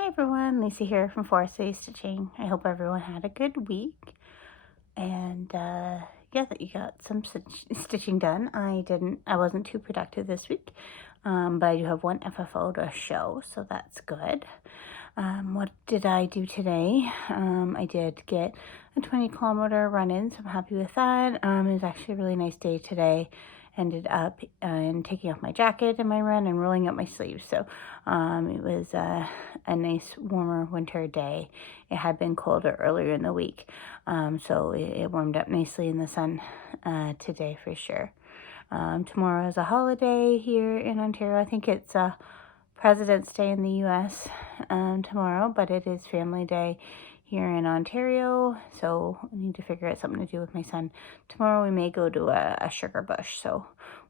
Hi everyone, Lisa here from Flosstube Stitching. I hope everyone had a good week and yeah, that you got some stitching done. I wasn't too productive this week, but I do have one FFO to show, so that's good. What did I do today? I did get a 20-kilometer run-in, so I'm happy with that. It was actually a really nice day today. Ended up in taking off my jacket in my run and rolling up my sleeves. So it was a nice warmer winter day. It had been colder earlier in the week, so it warmed up nicely in the sun today for sure. Tomorrow is a holiday here in Ontario. I think it's President's Day in the U.S. Tomorrow, but it is Family Day here in Ontario, so I need to figure out something to do with my son. Tomorrow we may go to a sugar bush, so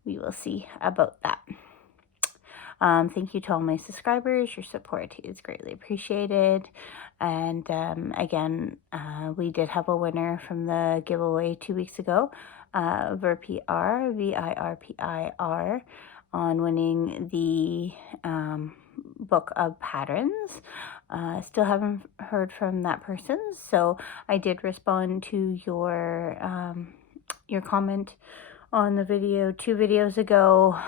we will see about that. Thank you to all my subscribers. Your support is greatly appreciated. And again, we did have a winner from the giveaway 2 weeks ago, Virpir, V-I-R-P-I-R, on winning the book of patterns. Still haven't heard from that person, so I did respond to your comment on the video 2 videos ago,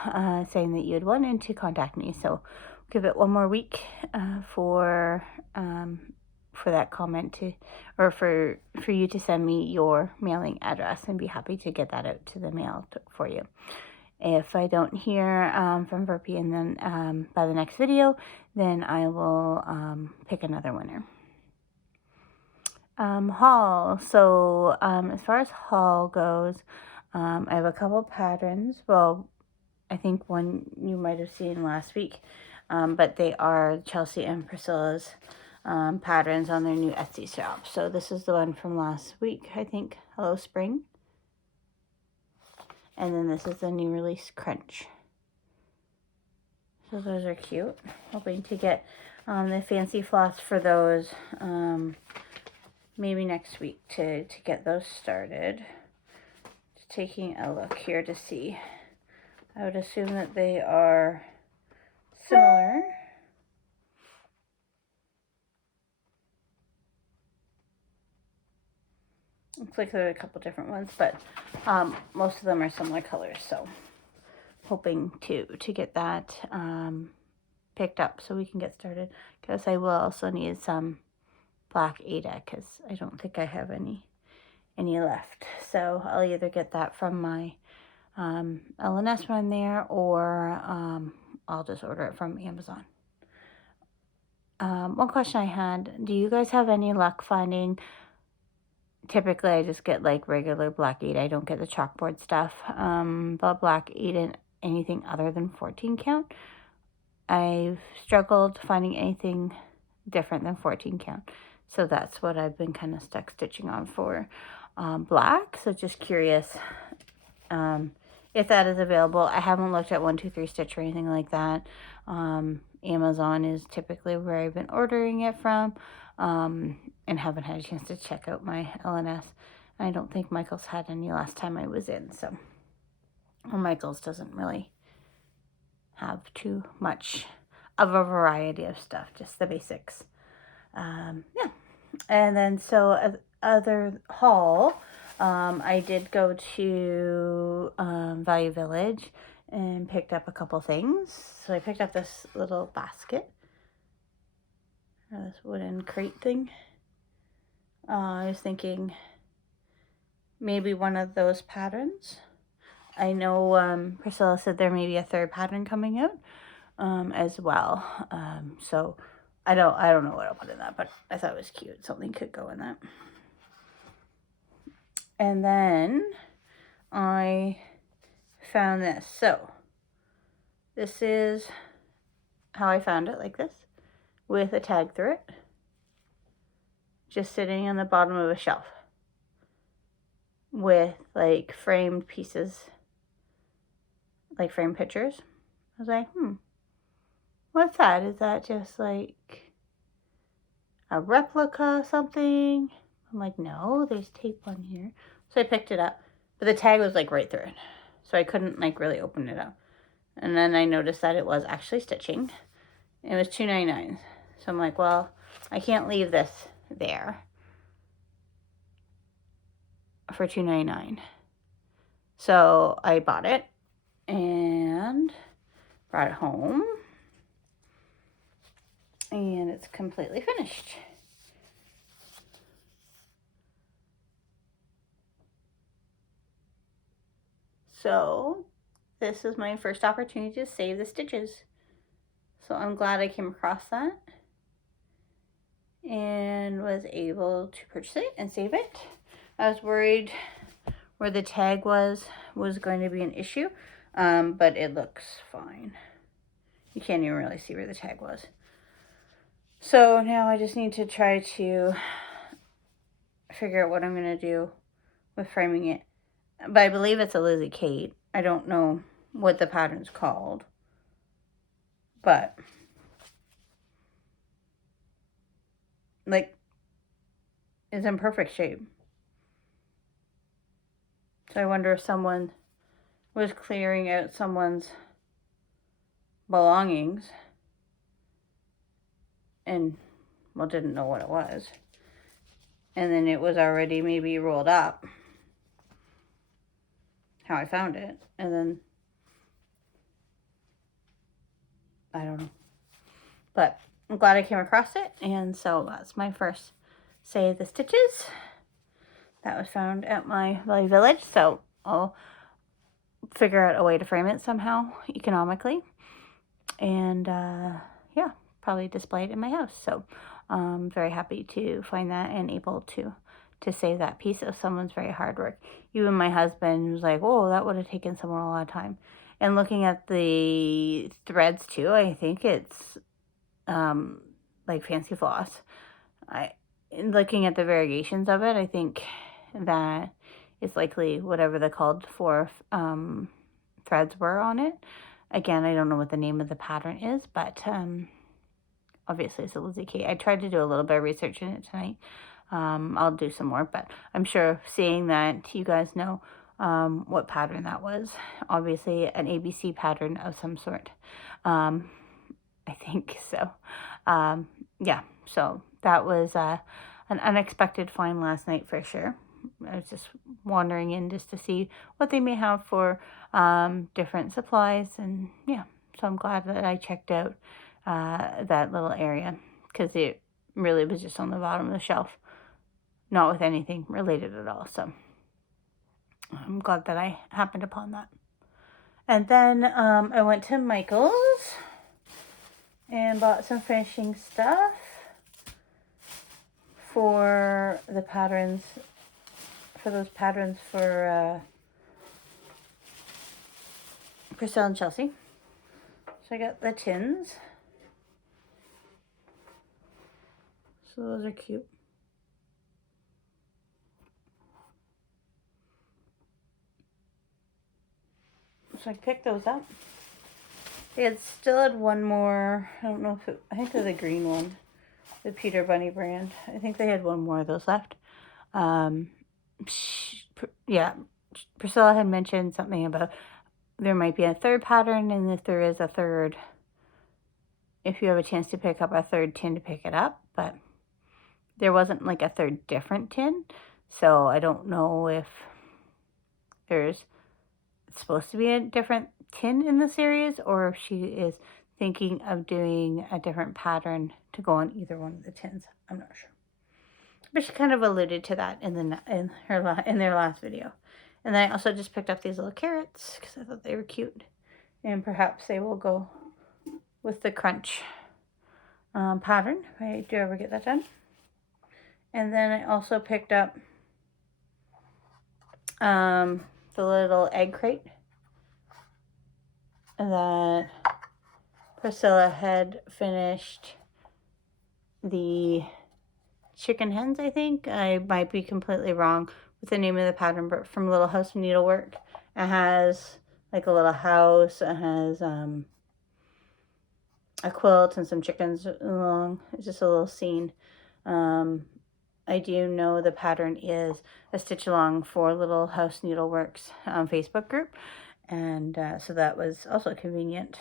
saying that you had wanted to contact me. So give it one more week for that comment to, or for you to send me your mailing address, and be happy to get that out to the mail for you. If I don't hear from Virpy and then by the next video, then I will pick another winner. Haul. So as far as haul goes, I have a couple patterns. Well, I think one you might have seen last week, but they are Chelsea and Priscilla's patterns on their new Etsy shop. So this is the one from last week, I think. Hello Spring. And then this is the new release Crunch. So those are cute. Hoping to get the fancy floss for those maybe next week to get those started. Just taking a look here to see. I would assume that they are similar. Looks like there are a couple different ones, but most of them are similar colors, so hoping to get that picked up so we can get started, because I will also need some black Ada, because I don't think I have any left. So I'll either get that from my LNS run there, or I'll just order it from Amazon. One question I had, do you guys have any luck finding, typically I just get like regular black 8, I don't get the chalkboard stuff, but black 8 and anything other than 14 count, I've struggled finding anything different than 14 count. So that's what I've been kind of stuck stitching on for black. So just curious if that is available. I haven't looked at 123 Stitch or anything like that. Amazon is typically where I've been ordering it from, and haven't had a chance to check out my LNS. I don't think Michael's had any last time I was in, so well, Michael's doesn't really have too much of a variety of stuff, just the basics. Yeah, and then so other haul, I did go to Value Village and picked up a couple things. So I picked up this little basket, or this wooden crate thing. I was thinking maybe one of those patterns. I know Priscilla said there may be a third pattern coming out as well. So I don't know what I'll put in that, but I thought it was cute. Something could go in that. And then I found this. So this is how I found it, like this, with a tag through it, just sitting on the bottom of a shelf with like framed pieces, like framed pictures. I was like, what's that? Is that just like a replica something? I'm like, no, there's tape on here. So I picked it up, but the tag was like right through it, so I couldn't like really open it up. And then I noticed that it was actually stitching. It was $2.99. So I'm like, well, I can't leave this there for $2.99. So I bought it and brought it home. And it's completely finished. So this is my first opportunity to save the stitches. So I'm glad I came across that and was able to purchase it and save it. I was worried where the tag was going to be an issue, but it looks fine. You can't even really see where the tag was. So now I just need to try to figure out what I'm going to do with framing it. But I believe it's a Lizzie Kate. I don't know what the pattern's called, but like it's in perfect shape. So I wonder if someone was clearing out someone's belongings and, well, didn't know what it was. And then it was already maybe rolled up, how I found it. And then, I don't know. But I'm glad I came across it. And so that's my first Save the Stitches. That was found at my Valley Village. So I'll figure out a way to frame it somehow economically. And yeah, probably display it in my house. So I'm very happy to find that and able to save that piece of someone's very hard work. Even my husband was like, oh, that would have taken someone a lot of time. And looking at the threads too, I think it's like fancy floss. Looking at the variations of it, I think that it's likely whatever the called for threads were on it. Again, I don't know what the name of the pattern is, but obviously it's a Lizzie Kate. I tried to do a little bit of research in it tonight. I'll do some more, but I'm sure seeing that you guys know what pattern that was. Obviously an ABC pattern of some sort. I think so. Yeah, so that was an unexpected find last night for sure. I was just wandering in just to see what they may have for different supplies, and yeah, so I'm glad that I checked out that little area, because it really was just on the bottom of the shelf, not with anything related at all. So I'm glad that I happened upon that. And then I went to Michael's and bought some finishing stuff for the patterns, for those patterns for Priscilla and Chelsea. So I got the tins. So those are cute. So I picked those up. They still had one more. I don't know if I think they're the green one, the Peter Bunny brand. I think they had one more of those left. Yeah, Priscilla had mentioned something about there might be a third pattern, and if there is a third, if you have a chance to pick up a third tin, to pick it up. But there wasn't like a third different tin, so I don't know if there's supposed to be a different tin in the series, or if she is thinking of doing a different pattern to go on either one of the tins. I'm not sure, but she kind of alluded to that in their last video. And then I also just picked up these little carrots because I thought they were cute, and perhaps they will go with the crunch pattern if I do ever get that done. And then I also picked up the little egg crate that Priscilla had finished the chicken hens, I think. I might be completely wrong with the name of the pattern, but from Little House of Needlework. It has like a little house. It has a quilt and some chickens along. It's just a little scene. I do know the pattern is a stitch along for Little House Needleworks Facebook group, and so that was also convenient.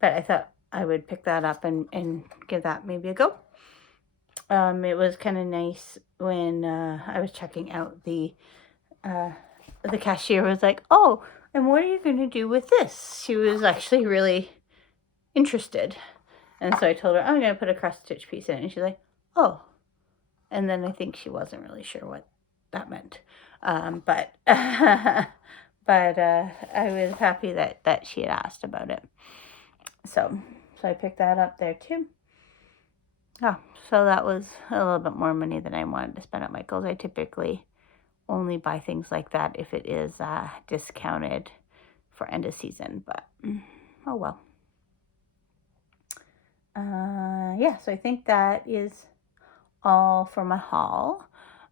But I thought I would pick that up and give that maybe a go. It was kind of nice when I was checking out the cashier was like, "Oh, and what are you going to do with this?" She was actually really interested. And so I told her, "I'm going to put a cross-stitch piece in it." And she's like, "Oh." And then I think she wasn't really sure what that meant. But I was happy that she had asked about it. So I picked that up there too. Oh, so that was a little bit more money than I wanted to spend at Michael's. I typically only buy things like that if it is discounted for end of season, but oh well. Yeah, so I think that is all for my haul.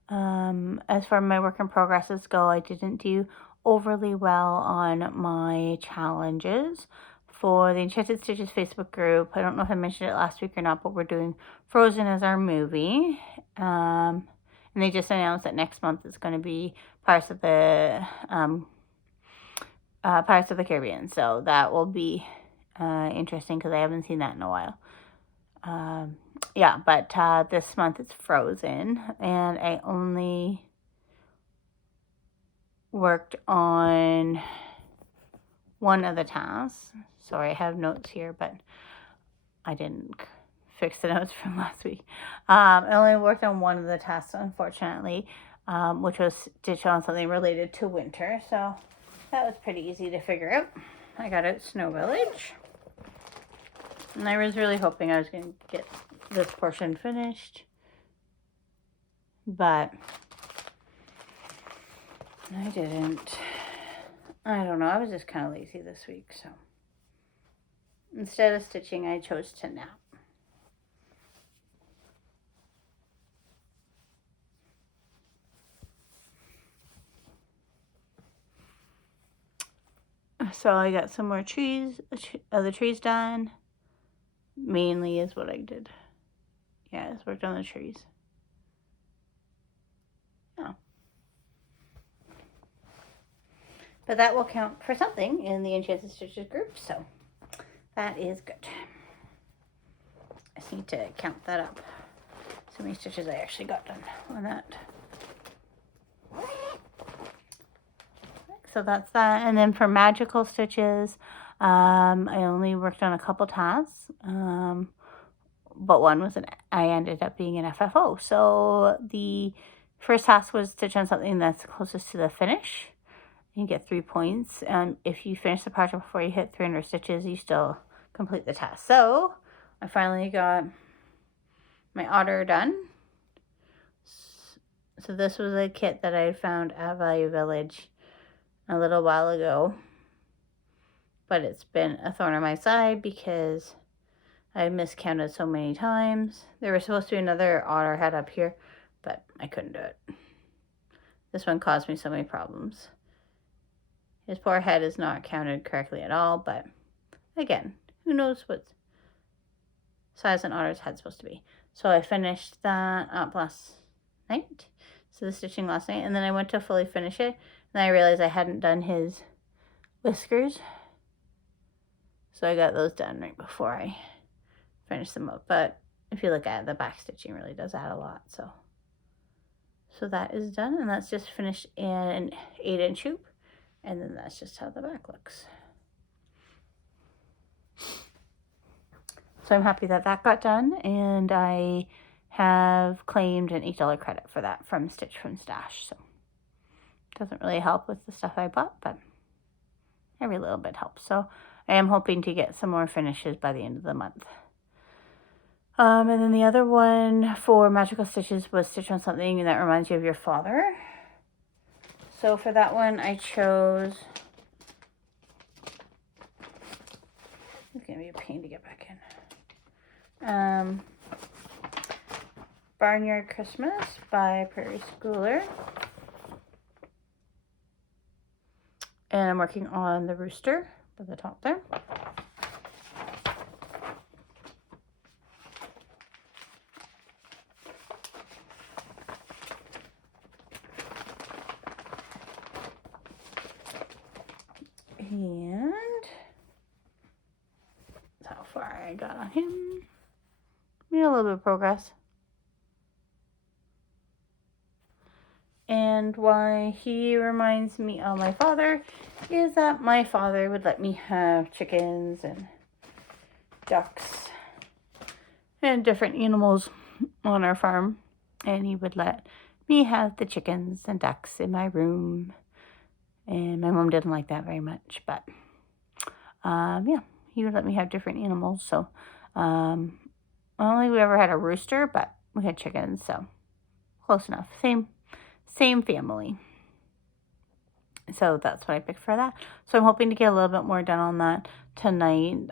As far as my work in progresses go, I didn't do overly well on my challenges for the Enchanted Stitches Facebook group. I don't know if I mentioned it last week or not, but we're doing Frozen as our movie. And they just announced that next month is going to be Pirates of the Caribbean. So that will be interesting because I haven't seen that in a while. Yeah, but this month it's Frozen, and I only worked on one of the tasks. Sorry, I have notes here, but I didn't fix the notes from last week. I only worked on one of the tasks, unfortunately, which was stitch on something related to winter, so that was pretty easy to figure out. I got out Snow Village, and I was really hoping I was going to get this portion finished, but I didn't. I don't know, I was just kind of lazy this week, so instead of stitching, I chose to nap. So I got some more trees, other trees done. Mainly is what I did. Yeah, I just worked on the trees. Oh. But that will count for something in the Enchanted Stitches group, so that is good. I just need to count that up. So many stitches I actually got done on that. So that's that. And then for magical stitches, I only worked on a couple tasks. But one was I ended up being an FFO. So the first task was stitch on something that's closest to the finish. You get 3 points. And if you finish the project before you hit 300 stitches, you still complete the task. So I finally got my otter done. So this was a kit that I found at Value Village a little while ago. But it's been a thorn on my side because I miscounted so many times. There was supposed to be another otter head up here, but I couldn't do it. This one caused me so many problems. His poor head is not counted correctly at all, but again, who knows what size an otter's head's supposed to be. So I finished that up last night. So the stitching last night, and then I went to fully finish it, and then I realized I hadn't done his whiskers. So I got those done right before I finished them up. But if you look at it, the back stitching really does add a lot. So that is done, and that's just finished in an 8-inch hoop. And then that's just how the back looks. So I'm happy that that got done, and I have claimed an $8 credit for that from Stitch from Stash. So it doesn't really help with the stuff I bought, but every little bit helps. So I am hoping to get some more finishes by the end of the month. And then the other one for magical stitches was stitch on something that reminds you of your father. So for that one, I chose, it's going to be a pain to get back in, Barnyard Christmas by Prairie Schooler. And I'm working on the rooster at the top there. And that's how far I got on him. Made a little bit of progress. And why he reminds me of my father is that my father would let me have chickens and ducks and different animals on our farm. And he would let me have the chickens and ducks in my room. And my mom didn't like that very much, but yeah, he would let me have different animals. So I don't think we ever had a rooster, but we had chickens, so close enough. Same family. So that's what I picked for that. So I'm hoping to get a little bit more done on that tonight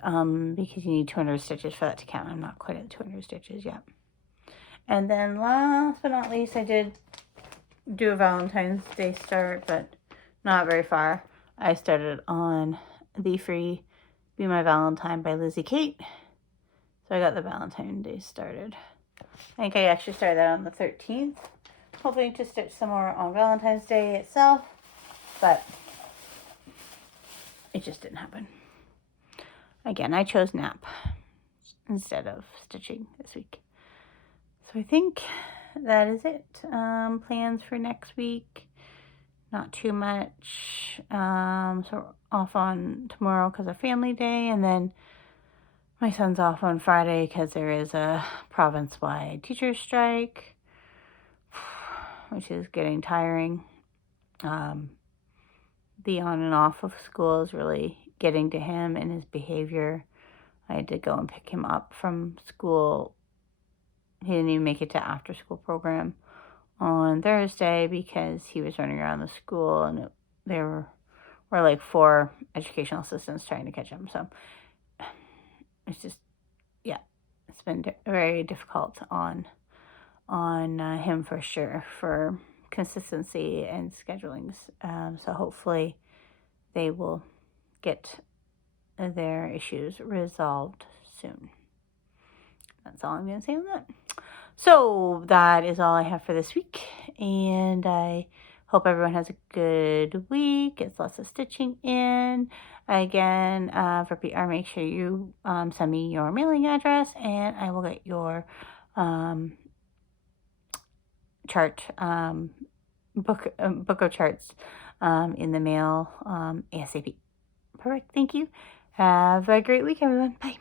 because you need 200 stitches for that to count. I'm not quite at 200 stitches yet. And then last but not least, I did do a Valentine's Day start, but not very far. I started on The Free Be My Valentine by Lizzie Kate. So I got the Valentine's Day started. I think I actually started that on the 13th. Hoping to stitch some more on Valentine's Day itself, but it just didn't happen. Again, I chose nap instead of stitching this week. So I think that is it. Plans for next week, not too much. So off on tomorrow because of family day, and then my son's off on Friday because there is a province-wide teacher strike, which is getting tiring. The on and off of school is really getting to him and his behavior. I had to go and pick him up from school. He didn't even make it to after school program on Thursday because he was running around the school and there were like 4 educational assistants trying to catch him. So it's just, yeah, it's been very difficult on him for sure for consistency and schedulings. So hopefully they will get their issues resolved soon. That's all I'm going to say on that. So that is all I have for this week, and I hope everyone has a good week, gets lots of stitching in. Again, for PR, make sure you send me your mailing address, and I will get your chart, book of charts in the mail ASAP. Perfect. Thank you. Have a great week, everyone. Bye.